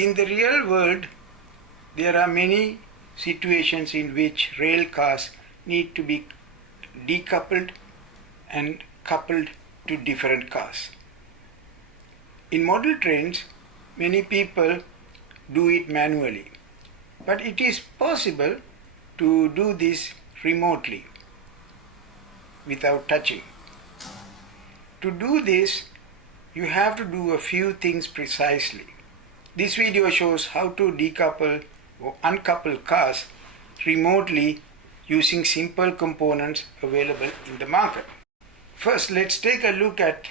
In the real world, there are many situations in which rail cars need to be decoupled and coupled to different cars. In model trains, many people do it manually, but it is possible to do this remotely without touching. To do this, you have to do a few things precisely. This video shows how to decouple or uncouple cars remotely using simple components available in the market. First, let's take a look at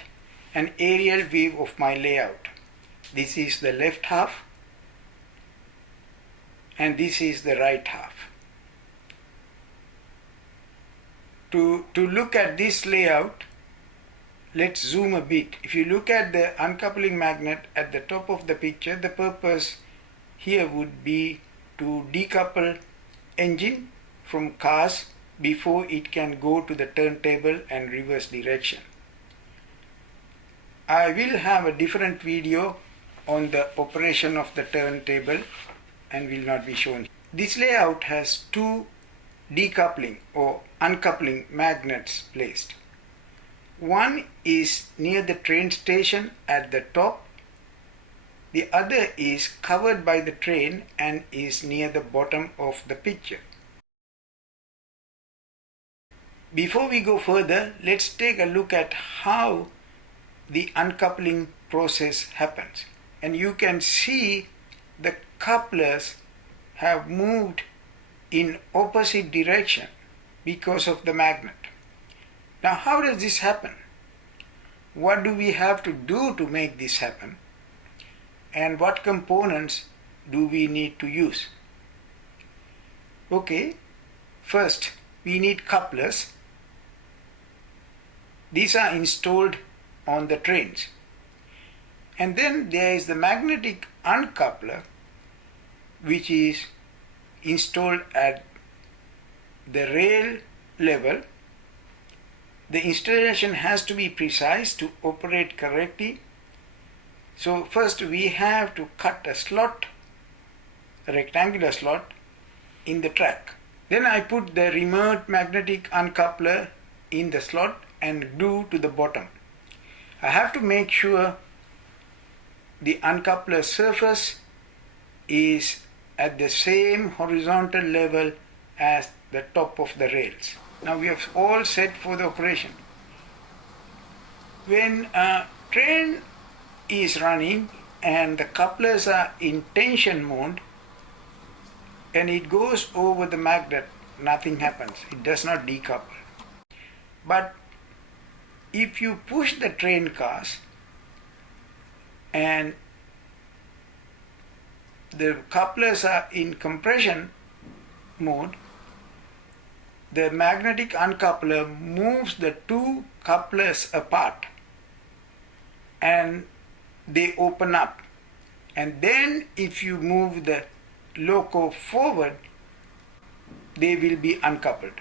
an aerial view of my layout. This is the left half and this is the right half. To look at this layout, let's zoom a bit. If you look at the uncoupling magnet at the top of the picture, the purpose here would be to decouple engine from cars before it can go to the turntable and reverse direction. I will have a different video on the operation of the turntable and will not be shown. This layout has two decoupling or uncoupling magnets placed. One is near the train station at the top. The other is covered by the train and is near the bottom of the picture. Before we go further, let's take a look at how the uncoupling process happens. And you can see the couplers have moved in opposite direction because of the magnet. Now, how does this happen? What do we have to do to make this happen? And what components do we need to use? Okay, first we need couplers. These are installed on the trains. And then there is the magnetic uncoupler, which is installed at the rail level. The installation has to be precise to operate correctly. So first we have to cut a slot, a rectangular slot in the track. Then I put the remote magnetic uncoupler in the slot and glue to the bottom. I have to make sure the uncoupler surface is at the same horizontal level as the top of the rails. Now we have all set for the operation. When a train is running and the couplers are in tension mode and it goes over the magnet, nothing happens. It does not decouple. But if you push the train cars and the couplers are in compression mode, the magnetic uncoupler moves the two couplers apart and they open up. And then if you move the loco forward, they will be uncoupled.